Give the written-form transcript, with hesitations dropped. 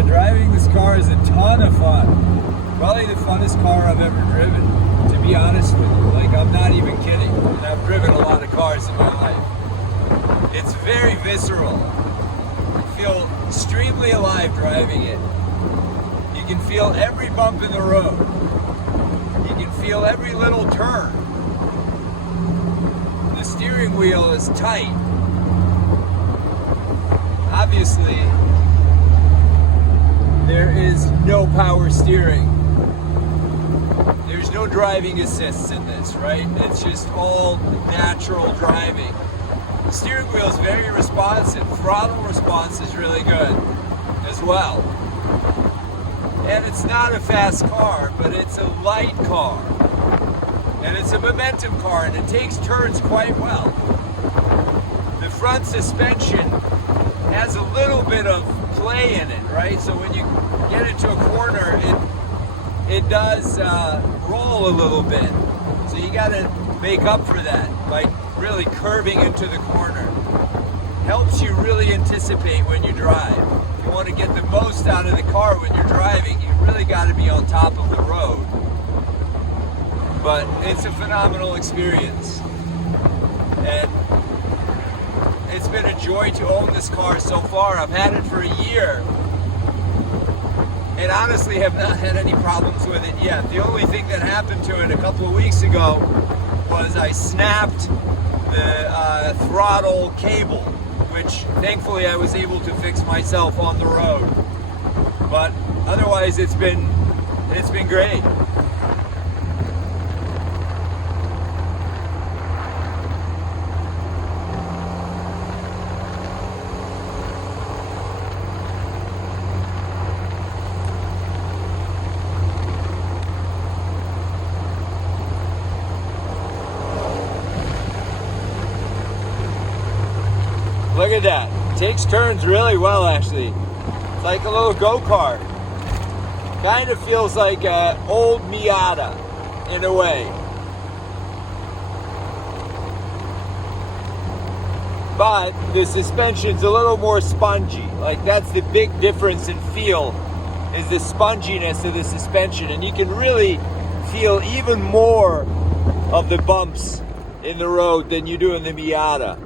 Yeah, driving this car is a ton of fun. Probably the funnest car I've ever driven, to be honest with you. Like, I'm not even kidding. And I've driven a lot of cars in my life. It's very visceral. You feel extremely alive driving it. You can feel every bump in the road. You can feel every little turn. The steering wheel is tight. Obviously, there is no power steering. There's no driving assists in this, right? It's just all natural driving. The steering wheel is very responsive. Throttle response is really good as well. And it's not a fast car, but it's a light car. And it's a momentum car, and it takes turns quite well. The front suspension has a little bit of play in it, right? So when you get into a corner, it does roll a little bit. So you got to make up for that by really curving into the corner. Helps you really anticipate when you drive. If you want to get the most out of the car when you're driving, you really got to be on top of the road. But it's a phenomenal experience. And it's been a joy to own this car so far. I've had it for a year and honestly have not had any problems with it yet. The only thing that happened to it a couple of weeks ago was I snapped the throttle cable, which thankfully I was able to fix myself on the road. But otherwise it's been great. Look at that. Takes turns really well, actually. It's like a little go-kart. Kind of feels like an old Miata in a way. But the suspension's a little more spongy. Like, that's the big difference in feel, is the sponginess of the suspension. And you can really feel even more of the bumps in the road than you do in the Miata.